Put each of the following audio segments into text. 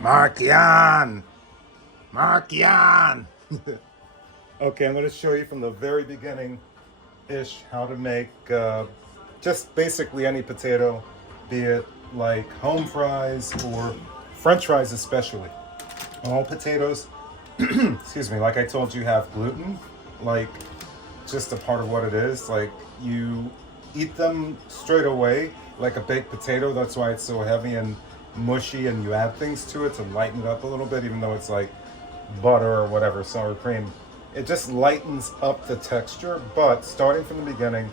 Markian! Markian! Okay, I'm going to show you from the very beginning-ish how to make just basically any potato, be it like home fries or French fries especially. All potatoes, excuse me, like I told you, have gluten, like just a part of what it is. Like you eat them straight away like a baked potato. That's why it's so heavy and mushy, and you add things to it to lighten it up a little bit, even though it's like butter or whatever, sour cream. It just lightens up the texture. But starting from the beginning,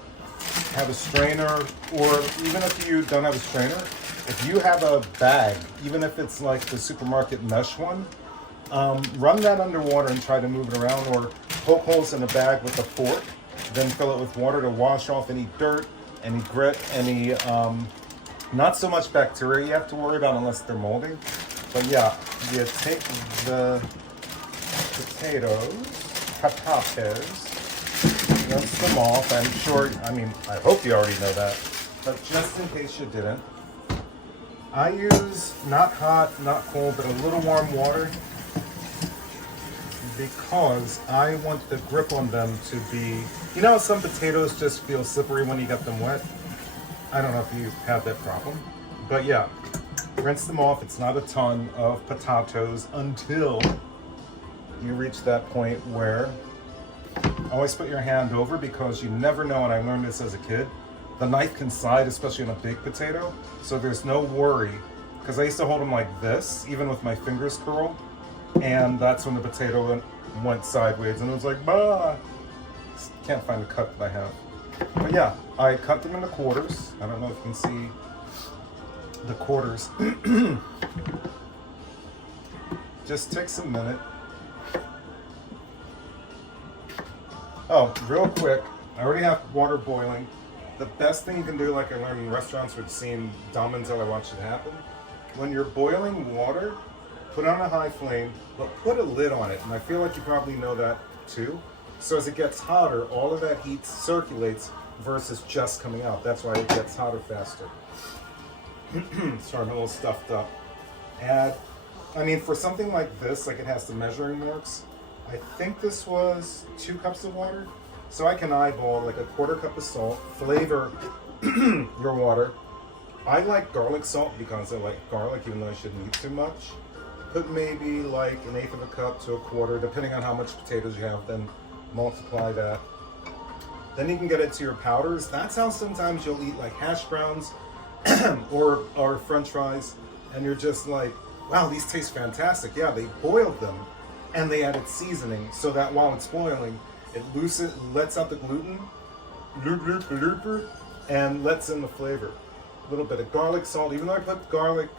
have a strainer, or even if you don't have a strainer, if you have a bag, even if it's like the supermarket mesh one, run that underwater and try to move it around, or poke holes in the bag with a fork, then fill it with water to wash off any dirt, any grit, any not so much bacteria you have to worry about unless they're moldy. But yeah, you take the potatoes, patates, rinse them off. I'm sure, I hope you already know that, but just in case you didn't, I use not hot, not cold, but a little warm water, because I want the grip on them to be, you know, some potatoes just feel slippery when you get them wet. I don't know if you have that problem, but yeah, rinse them off. It's not a ton of potatoes until you reach that point where always put your hand over, because you never know, and I learned this as a kid, the knife can slide, especially on a big potato, so there's no worry, because I used to hold them like this, even with my fingers curled, and that's when the potato went sideways, and it was like, bah! Can't find the cut that I have. But yeah, I cut them into quarters. I don't know if you can see the quarters. Just takes a minute. Oh, real quick, I already have water boiling. The best thing you can do, like I learned in restaurants, which seem dumb until I watch it happen, when you're boiling water, put it on a high flame, but put a lid on it. And I feel like you probably know that too. So as it gets hotter, all of that heat circulates versus just coming out. That's why it gets hotter faster. Sorry, I'm a little stuffed up. For something like this, like it has the measuring marks, I think this was 2 cups of water. So I can eyeball like a 1/4 cup of salt, flavor your water. I like garlic salt because I like garlic, even though I shouldn't eat too much. Put maybe like 1/8 of a cup to a 1/4, depending on how much potatoes you have, then multiply that. Then you can get into your powders. That's how sometimes you'll eat like hash browns or French fries, and you're just like, wow, these taste fantastic. Yeah, they boiled them and they added seasoning so that while it's boiling, it lets out the gluten, and lets in the flavor. A little bit of garlic salt, even though I put garlic,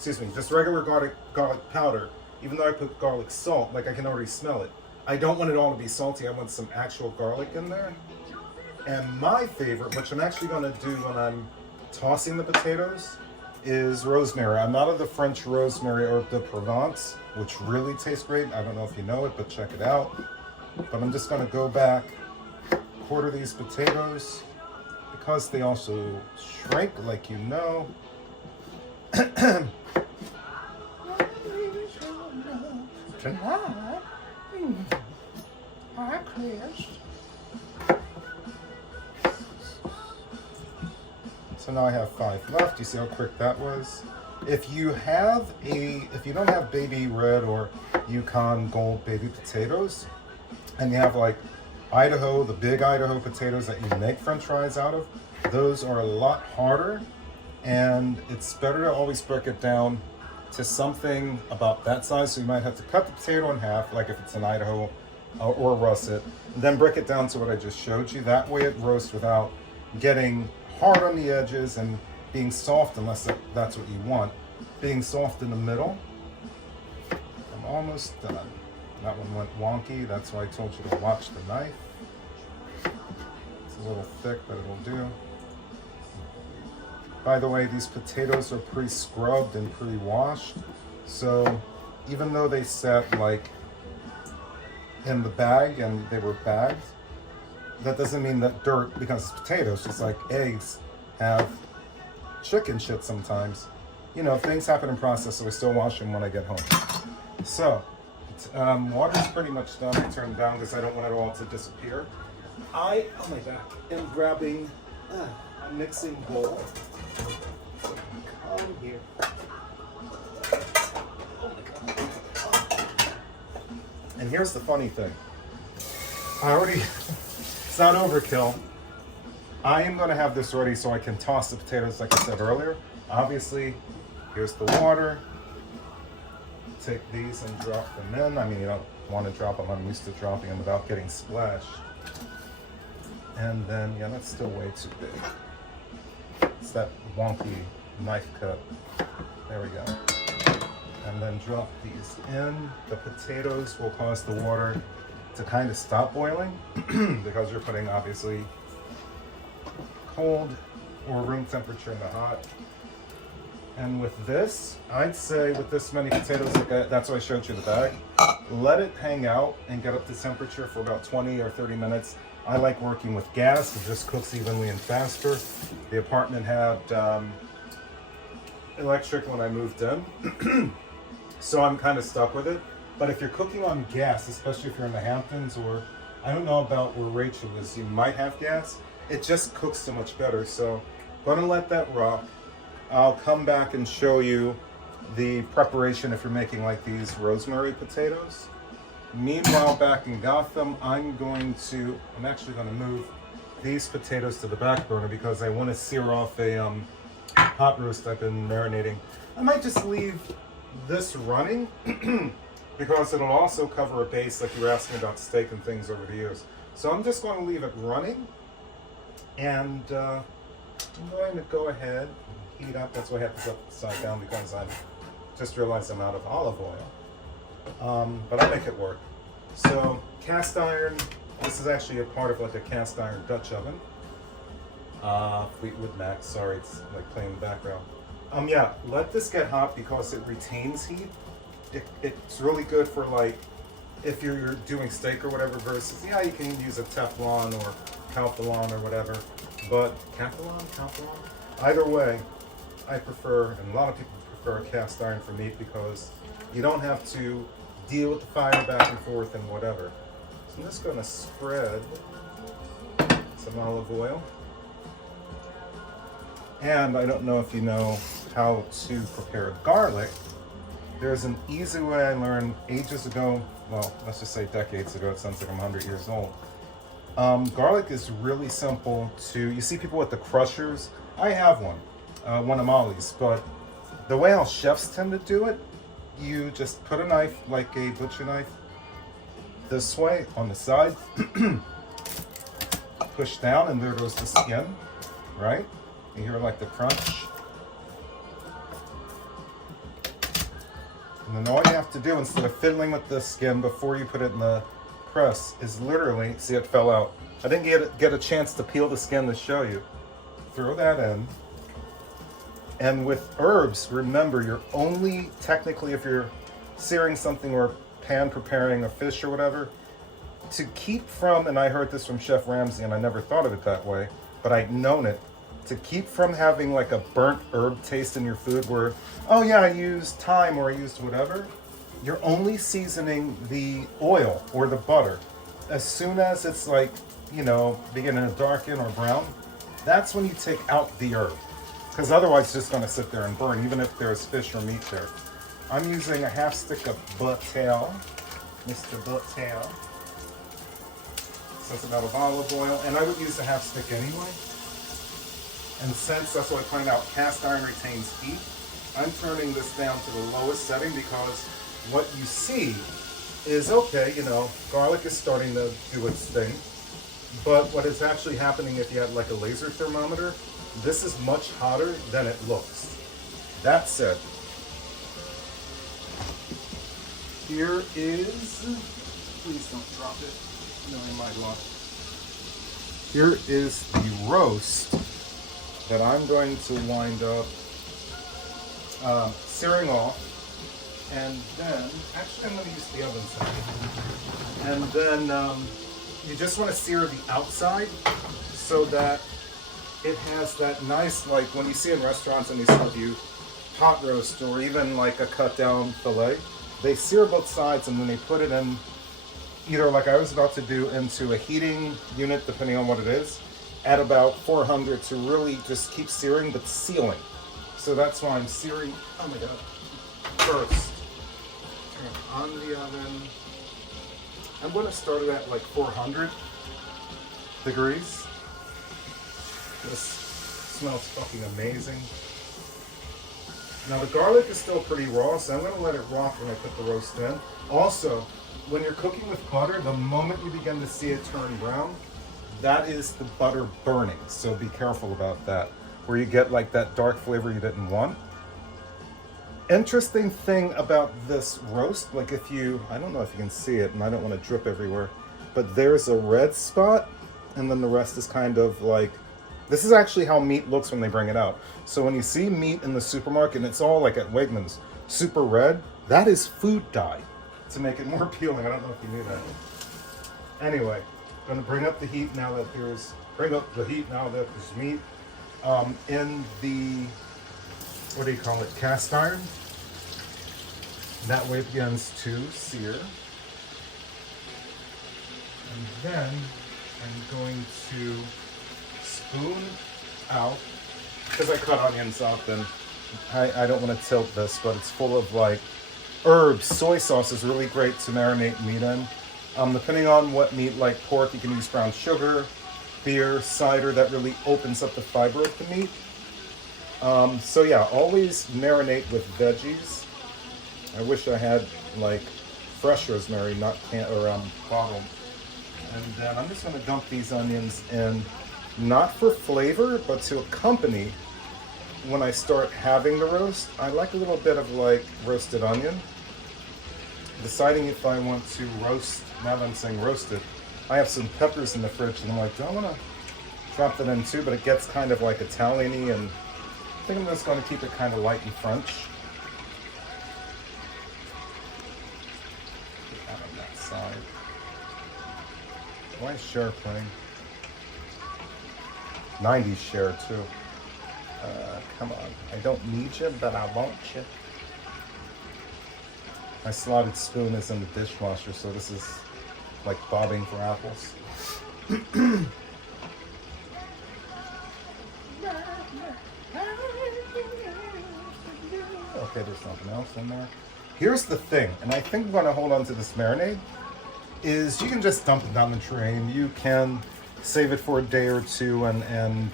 just regular garlic powder, even though I put garlic salt, like I can already smell it. I don't want it all to be salty. I want some actual garlic in there. And my favorite, which I'm actually going to do when I'm tossing the potatoes, is rosemary. I'm not of the French rosemary or the Provence, which really tastes great. I don't know if you know it, but check it out. But I'm just going to go back, quarter these potatoes, because they also shrink, like you know. Tonight, hi Chris. So now I have 5 left. You see how quick that was? If you don't have baby red or Yukon Gold baby potatoes, and you have like Idaho, the big Idaho potatoes that you make French fries out of, those are a lot harder, and it's better to always break it down to something about that size. So you might have to cut the potato in half, like if it's an Idaho, or russet, then break it down to what I just showed you. That way it roasts without getting hard on the edges and being soft, unless that's what you want. Being soft in the middle. I'm almost done. That one went wonky. That's why I told you to watch the knife. It's a little thick, but it'll do. By the way, these potatoes are pre-scrubbed and pre-washed. So even though they sat like in the bag and they were bagged, that doesn't mean that dirt, because it's potatoes, just like eggs have chicken shit sometimes. you know, things happen in process, so I still wash them when I get home. So, water's pretty much done. I turn it down because I don't want it all to disappear. I, on my back, am grabbing a mixing bowl. Come here. Oh my God. And here's the funny thing. It's not overkill. I am going to have this ready so I can toss the potatoes like I said earlier. Obviously, here's the water. Take these and drop them in. I mean, you don't want to drop them. I'm used to dropping them without getting splashed. And then, yeah, that's still way too big. It's that wonky knife cut. There we go. And then drop these in. The potatoes will cause the water to kind of stop boiling because you're putting obviously cold or room temperature in the hot. And with this, I'd say with this many potatoes, like that's why I showed you the bag, let it hang out and get up to temperature for about 20 or 30 minutes. I like working with gas, it just cooks evenly and faster. The apartment had electric when I moved in, so I'm kind of stuck with it. But if you're cooking on gas, especially if you're in the Hamptons, or I don't know about where Rachel is, you might have gas, it just cooks so much better. So I'm gonna let that rock. I'll come back and show you the preparation if you're making like these rosemary potatoes. Meanwhile, back in Gotham, I'm actually going to move these potatoes to the back burner because I want to sear off a hot roast I've been marinating. I might just leave this running because it'll also cover a base like you were asking about steak and things over the years. So I'm just going to leave it running, and I'm going to go ahead and heat up. That's why I have this upside down because I just realized I'm out of olive oil. But I'll make it work. So cast iron, this is actually a part of like a cast iron Dutch oven. Fleetwood Mac, sorry, it's like playing in the background. Yeah, let this get hot because it retains heat. It's really good for like, if you're doing steak or whatever versus, yeah, you can use a Teflon or Calphalon or whatever. But Calphalon? Either way, I prefer, and a lot of people prefer cast iron for meat because you don't have to deal with the fire back and forth and whatever. So I'm just going to spread some olive oil. And I don't know if you know how to prepare garlic. There's an easy way I learned ages ago. Well, let's just say decades ago. It sounds like I'm 100 years old. Garlic is really simple to, you see people with the crushers. I have one of Molly's, but the way how chefs tend to do it, you just put a knife, like a butcher knife, this way on the side, push down, and there goes the skin, right? You hear like the crunch. And then all you have to do, instead of fiddling with the skin before you put it in the press, is literally, see, it fell out. I didn't get a chance to peel the skin to show you. Throw that in. And with herbs, remember, you're only technically, if you're searing something or pan preparing a fish or whatever, to keep from, and I heard this from Chef Ramsay and I never thought of it that way, but I'd known it, to keep from having like a burnt herb taste in your food where, oh yeah, I used thyme or I used whatever, you're only seasoning the oil or the butter. As soon as it's like, you know, beginning to darken or brown, that's when you take out the herb. Because otherwise it's just going to sit there and burn, even if there's fish or meat there. I'm using a half stick of butter, Mr. Butter. So it's about of olive oil, and I would use a half stick anyway. And since, that's what I point out, cast iron retains heat, I'm turning this down to the lowest setting because what you see is, okay, you know, garlic is starting to do its thing, but what is actually happening if you had like a laser thermometer, this is much hotter than it looks. That said, here is, please don't drop it, no, I might drop it. Here is the roast that I'm going to wind up searing off, and then, actually I'm going to use the oven side, and then you just want to sear the outside so that it has that nice, like when you see in restaurants and they serve you pot roast or even like a cut down fillet, they sear both sides and then they put it in either like I was about to do into a heating unit, depending on what it is, at about 400 to really just keep searing but sealing. So that's why I'm searing, oh my God, first. Turn on the oven. I'm going to start it at like 400 degrees. This smells fucking amazing. Now the garlic is still pretty raw, so I'm going to let it rock when I put the roast in. Also, when you're cooking with butter, the moment you begin to see it turn brown, that is the butter burning. So be careful about that, where you get like that dark flavor you didn't want. Interesting thing about this roast, like if you, I don't know if you can see it and I don't want to drip everywhere, but there's a red spot and then the rest is kind of like, this is actually how meat looks when they bring it out. So when you see meat in the supermarket, and it's all like at Wegmans, super red, that is food dye to make it more appealing. I don't know if you knew that. Anyway, I'm gonna bring up the heat now that there's meat in the, what do you call it, cast iron. That way it begins to sear. And then I'm going to spoon out, because I cut onions up and I don't want to tilt this, but it's full of like herbs. Soy sauce is really great to marinate meat in. Depending on what meat, like pork, you can use brown sugar, beer, cider. That really opens up the fiber of the meat. So yeah, always marinate with veggies. I wish I had like fresh rosemary, not bottled. And then I'm just going to dump these onions in, not for flavor, but to accompany when I start having the roast. I like a little bit of like roasted onion. Deciding if I want to roast, now that I'm saying roasted, I have some peppers in the fridge and I'm like, do I want to drop that in too? But it gets kind of like Italian-y, and I think I'm just going to keep it kind of light and French. Get that on that side. Why is Cher playing? 90s Cher too. Come on. I don't need you, but I want you. My slotted spoon is in the dishwasher, so this is like bobbing for apples. Okay, there's something else in there. Here's the thing, and I think I'm going to hold on to this marinade, is you can just dump it down the drain. You can save it for a day or two and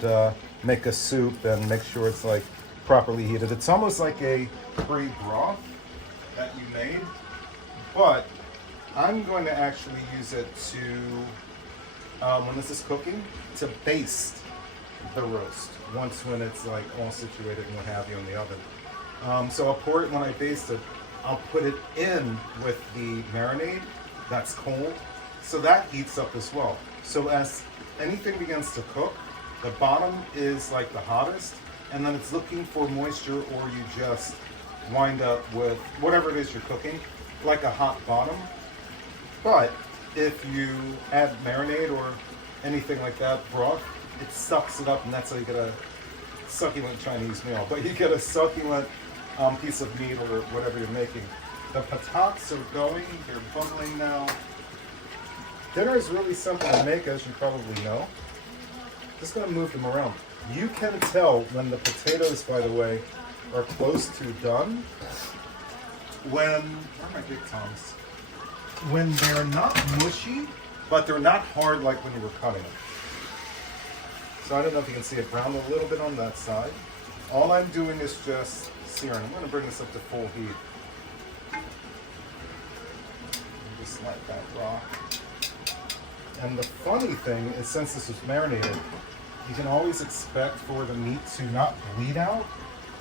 make a soup and make sure it's like properly heated. It's almost like a pre-broth that you made, but I'm going to actually use it to, when this is cooking, to baste the roast when it's like all situated and what have you in the oven. So I'll pour it when I baste it. I'll put it in with the marinade that's cold, so that heats up as well. So as anything begins to cook, the bottom is like the hottest, and then it's looking for moisture, or you just wind up with whatever it is you're cooking, like a hot bottom. But if you add marinade or anything like that, broth, it sucks it up, and that's how you get a succulent Chinese meal. But you get a succulent piece of meat or whatever you're making. The patates are going, they're bubbling now. Dinner is really simple to make, as you probably know. Just gonna move them around. You can tell when the potatoes, by the way, are close to done when, where are my Big Toms? When they're not mushy, but they're not hard like when you were cutting them. So I don't know if you can see it brown a little bit on that side. All I'm doing is just searing. I'm gonna bring this up to full heat. Just let that rock. And the funny thing is, since this was marinated, you can always expect for the meat to not bleed out,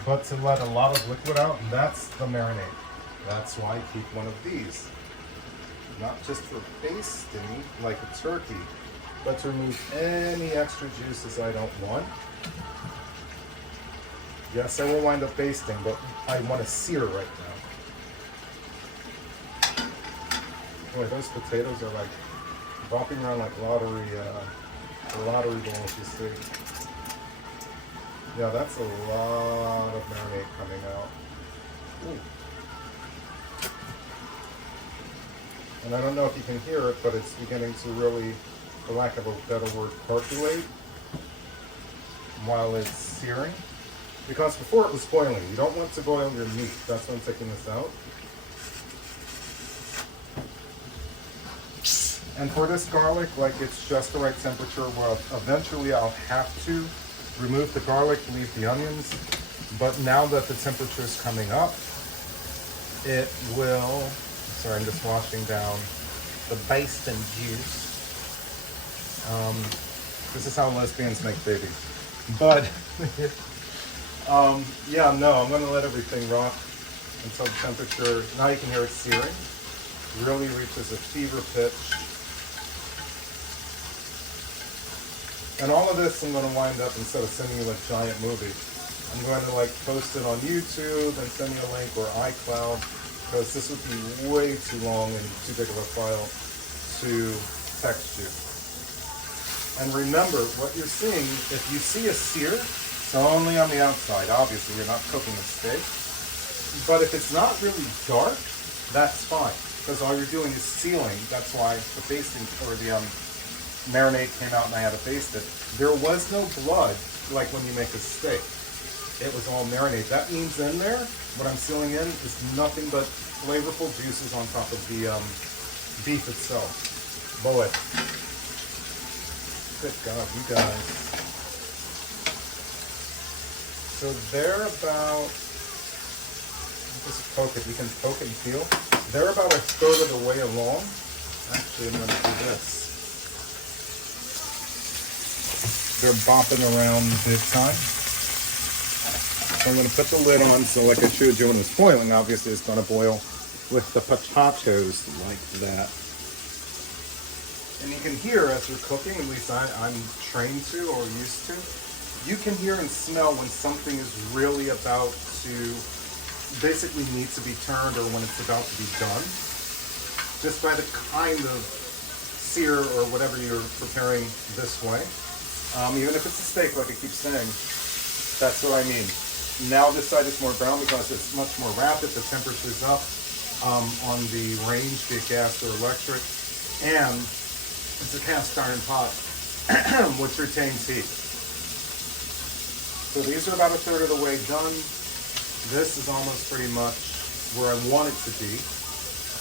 but to let a lot of liquid out, and that's the marinade. That's why I keep one of these. Not just for basting, like a turkey, but to remove any extra juices I don't want. Yes, I will wind up basting, but I want to sear right now. Boy, those potatoes are like bopping around like lottery balls, you see. Yeah, that's a lot of marinade coming out. Ooh. And I don't know if you can hear it, but it's beginning to really, for lack of a better word, percolate while it's searing. Because before it was boiling. You don't want to boil your meat. That's why I'm taking this out. And for this garlic, like it's just the right temperature. Well, eventually I'll have to remove the garlic, leave the onions. But now that the temperature is coming up, it will, sorry, I'm just washing down the basting juice. This is how lesbians make babies. But, yeah, no, I'm gonna let everything rock until the temperature, now you can hear it searing, really reaches a fever pitch. And all of this I'm going to wind up, instead of sending you a giant movie, I'm going to like post it on YouTube and send you a link or iCloud, because this would be way too long and too big of a file to text you. And remember, what you're seeing, if you see a sear, so only on the outside, obviously you're not cooking a steak. But if it's not really dark, that's fine, because all you're doing is sealing. That's why the basting, or the marinade came out and I had to baste it. There was no blood like when you make a steak. It was all marinade. That means in there, what I'm sealing in is nothing but flavorful juices on top of the beef itself. Boy. Good God, you guys. So they're about, just poke it, you can poke it and feel. They're about a third of the way along. Actually, I'm gonna do this. They're bopping around big time. So I'm going to put the lid on, so like I showed you when it was boiling, obviously it's going to boil with the potatoes like that. And you can hear as you're cooking, at least I'm trained to or used to, you can hear and smell when something is really about to basically need to be turned, or when it's about to be done, just by the kind of sear or whatever you're preparing this way. Even if it's a steak, like I keep saying, that's what I mean. Now this side is more brown because it's much more rapid. The temperature's up on the range, be it gas or electric, and it's a cast iron pot which retains heat. So these are about a third of the way done. This is almost pretty much where I want it to be.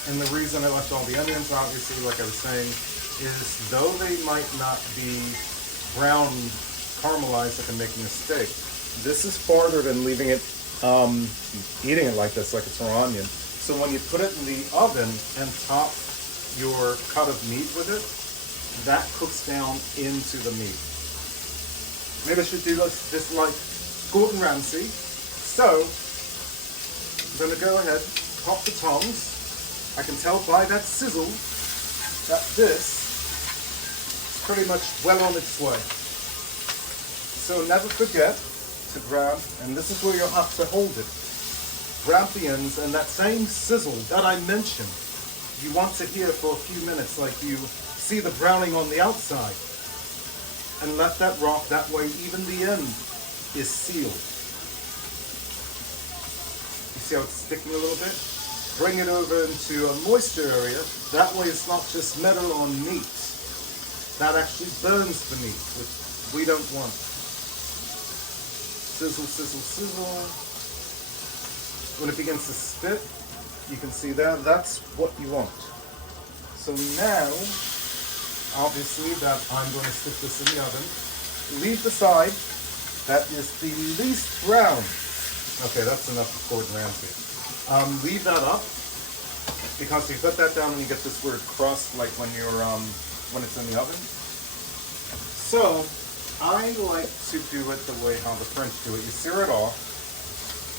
And the reason I left all the onions, obviously, like I was saying, is though they might not be brown caramelized like I'm making a steak, this is farther than leaving it, eating it like this, like it's raw onion. So when you put it in the oven and top your cut of meat with it, that cooks down into the meat. Maybe I should do this like Gordon Ramsay. So I'm going to go ahead, pop the tongs. I can tell by that sizzle that this pretty much well on its way. So never forget to grab, and this is where you'll have to hold it, grab the ends, and that same sizzle that I mentioned, you want to hear for a few minutes, like you see the browning on the outside, and let that rock. That way even the end is sealed. You see how it's sticking a little bit? Bring it over into a moisture area. That way it's not just metal on meat. That actually burns the meat, which we don't want. Sizzle, sizzle, sizzle. When it begins to spit, you can see that. That's what you want. So now, obviously, that I'm going to stick this in the oven. Leave the side that is the least brown. Okay, that's enough of Gordon Ramsay. Leave that up, because you put that down and you get this weird crust, like when you're when it's in the oven. So I like to do it the way how the French do it. You sear it off,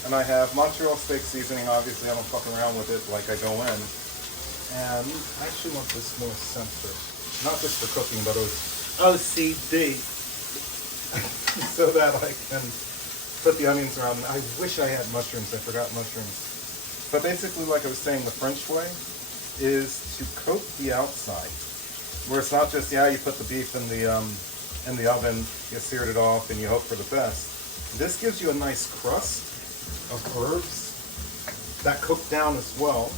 and I have Montreal steak seasoning. Obviously, I don't fuck around with it like I go in. And I actually want this more center, not just for cooking, but OCD, so that I can put the onions around. I wish I had mushrooms. I forgot mushrooms. But basically, like I was saying, the French way is to coat the outside, where it's not just, yeah, you put the beef in the oven, you seared it off, and you hope for the best. This gives you a nice crust of herbs that cooked down as well.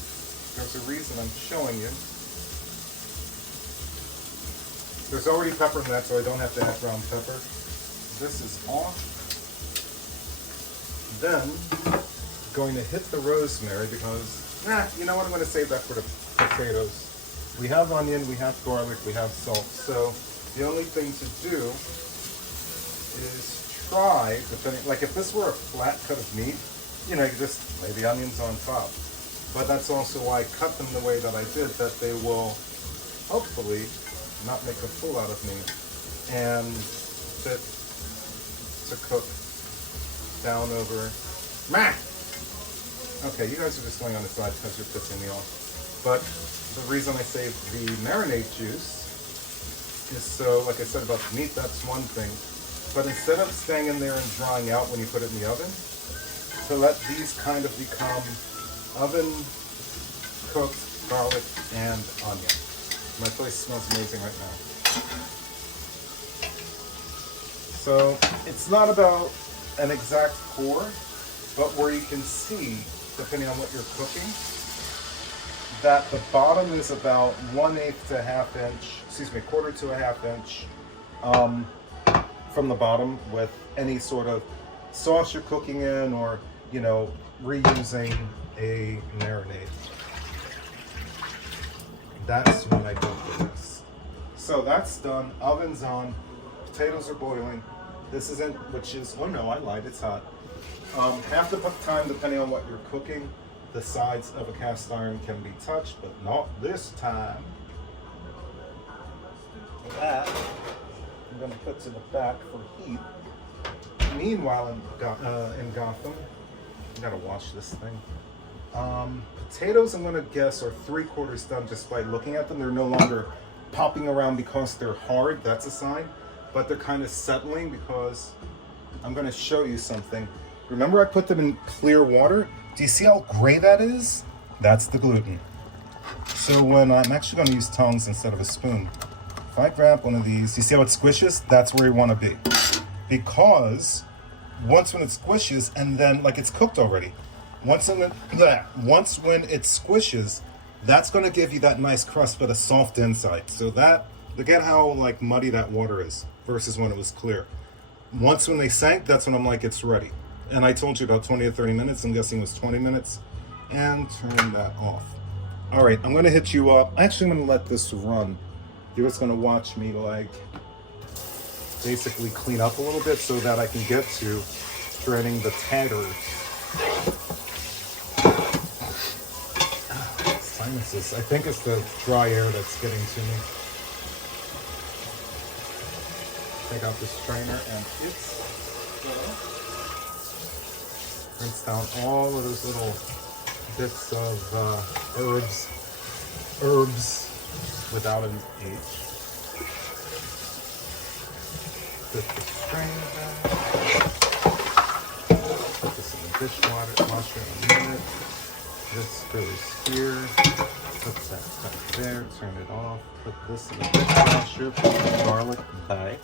There's a reason I'm showing you. There's already pepper in that, so I don't have to add ground pepper. This is off. Then, going to hit the rosemary because, you know what, I'm going to save that for the potatoes. We have onion, we have garlic, we have salt. So the only thing to do is try, depending, like if this were a flat cut of meat, you know, you could just lay the onions on top. But that's also why I cut them the way that I did, that they will hopefully not make a fool out of me and fit to cook down over. Okay, you guys are just going on the side because you're pissing me off. But the reason I saved the marinade juice is so, like I said about the meat, that's one thing. But instead of staying in there and drying out when you put it in the oven, to let these kind of become oven cooked garlic and onion. My place smells amazing right now. So it's not about an exact pour, but where you can see, depending on what you're cooking, that the bottom is about 1/8 to 1/2 inch, excuse me, 1/4 to 1/2 inch from the bottom with any sort of sauce you're cooking in, or, you know, reusing a marinade. That's when I go for this. So that's done, oven's on, potatoes are boiling. This isn't, which is, oh no, I lied, it's hot. Half the time, depending on what you're cooking, the sides of a cast iron can be touched, but not this time. That I'm going to put to the back for heat. Meanwhile, in Gotham, I gotta wash this thing. Potatoes, I'm gonna guess, are 3/4 done just by looking at them. They're no longer popping around because they're hard. That's a sign. But they're kind of settling because I'm gonna show you something. Remember I put them in clear water? Do you see how gray that is? That's the gluten. So when I'm actually gonna use tongs instead of a spoon. If I grab one of these, you see how it squishes? That's where you wanna be. Because once when it squishes, and then like it's cooked already, once when it squishes, that's going to give you that nice crust but a soft inside. So that, look at how like muddy that water is versus when it was clear. Once when they sank, that's when I'm like, it's ready. And I told you about 20 to 30 minutes. I'm guessing it was 20 minutes. And turn that off. All right, I'm going to hit you up. Actually, I'm going to let this run. You're just going to watch me like basically clean up a little bit so that I can get to draining the tatters. Sinuses. I think it's the dry air that's getting to me. Take out this strainer and it's rinse down all of those little bits of herbs without an H. Put the strainer back. Put this in the dishwasher in a minute. This goes here. Put that back there. Turn it off. Put this in the dishwasher. Put the garlic back.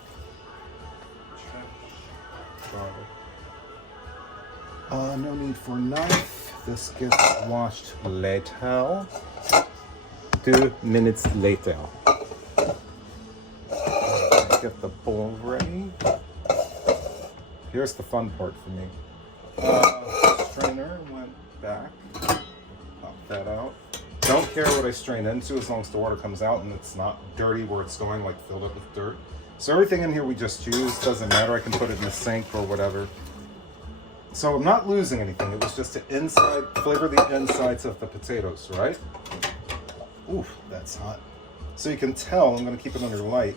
Garlic. No need for knife. This gets washed later. 2 minutes later. Get the bowl ready. Here's the fun part for me. Strainer went back. Pop that out. Don't care what I strain into as long as the water comes out and it's not dirty where it's going, like filled up with dirt. So everything in here we just used, doesn't matter. I can put it in the sink or whatever. So I'm not losing anything. It was just to flavor the insides of the potatoes, right? Oof, that's hot. So you can tell, I'm gonna keep it under light,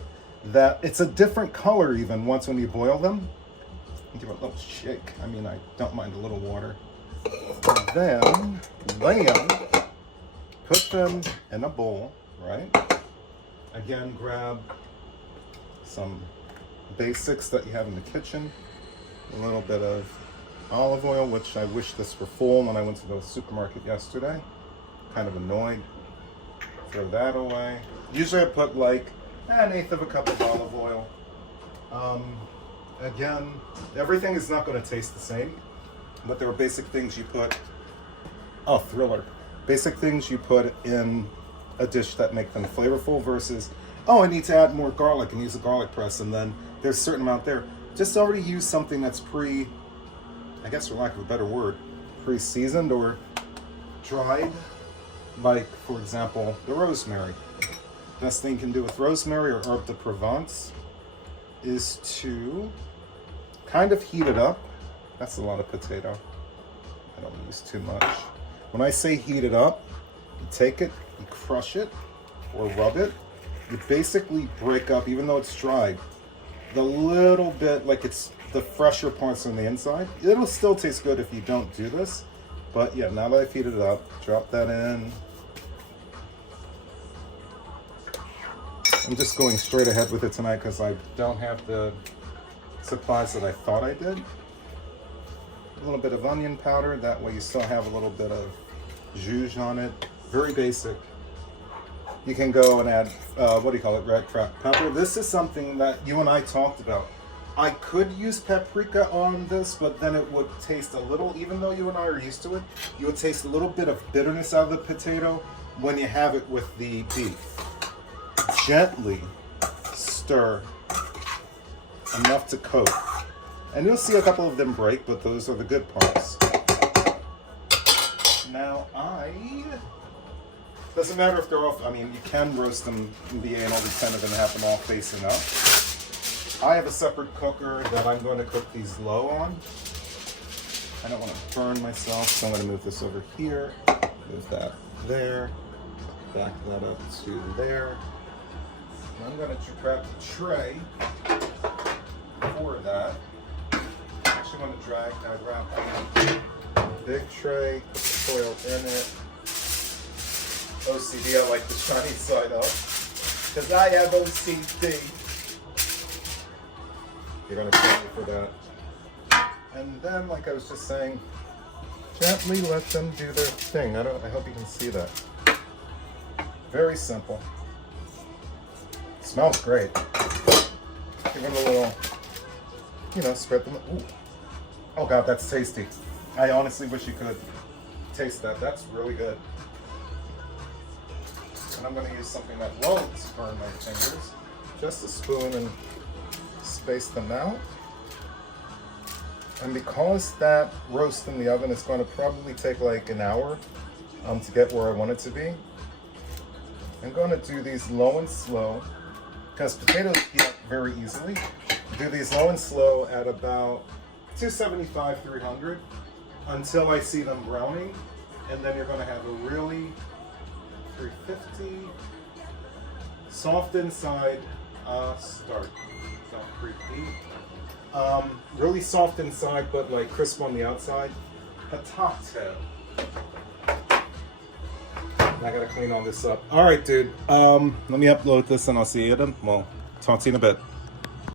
that it's a different color even once when you boil them. Give it a little shake. I mean, I don't mind a little water. And then, put them in a bowl, right? Again, grab some basics that you have in the kitchen. A little bit of olive oil, which I wish this were full when I went to the supermarket yesterday. Kind of annoyed. Throw that away. Usually I put like 1/8 of a cup of olive oil. Again, everything is not going to taste the same, but there are basic things you put Oh, thriller. Basic things you put in a dish that make them flavorful versus, oh, I need to add more garlic and use a garlic press, and then there's a certain amount there. Just already use something that's I guess for lack of a better word, pre-seasoned or dried, like, for example, the rosemary. Best thing you can do with rosemary or herb de Provence is to kind of heat it up. That's a lot of potato. I don't use too much. When I say heat it up, you take it, you crush it, or rub it. You basically break up, even though it's dried, the little bit, like it's the fresher parts on the inside. It'll still taste good if you don't do this. But yeah, now that I've heated it up, drop that in. I'm just going straight ahead with it tonight because I don't have the supplies that I thought I did. A little bit of onion powder, that way you still have a little bit of zhuzh on it. Very basic. You can go and add, red cracked pepper. This is something that you and I talked about. I could use paprika on this, but then it would taste a little, even though you and I are used to it, you would taste a little bit of bitterness out of the potato when you have it with the beef. Gently stir enough to coat. And you'll see a couple of them break, but those are the good parts. Now doesn't matter if they're off, I mean, you can roast them in the and all the 10 of them have them all facing up. I have a separate cooker that I'm going to cook these low on. I don't want to burn myself, so I'm going to move this over here, move that there, back that up to there. And I'm going to grab the tray for that. I actually want to grab the big tray, put the foil in it. OCD, I like the shiny side up, because I have OCD. You're going to thank me for that. And then, like I was just saying, gently let them do their thing. I hope you can see that. Very simple. Smells great. Give it a little, spread them. Ooh. Oh God, that's tasty. I honestly wish you could taste that. That's really good. And I'm going to use something that won't burn my fingers. Just a spoon and space them out. And because that roast in the oven is going to probably take like an hour to get where I want it to be, I'm going to do these low and slow, because potatoes heat up very easily. Do these low and slow at about 275, 300 until I see them browning, and then you're going to have a really 350 soft inside. Start. Don't preheat. Really soft inside, but like crisp on the outside. Potato. I gotta clean all this up. All right, dude. Let me upload this, and I'll see you then. Well, talk to you in a bit.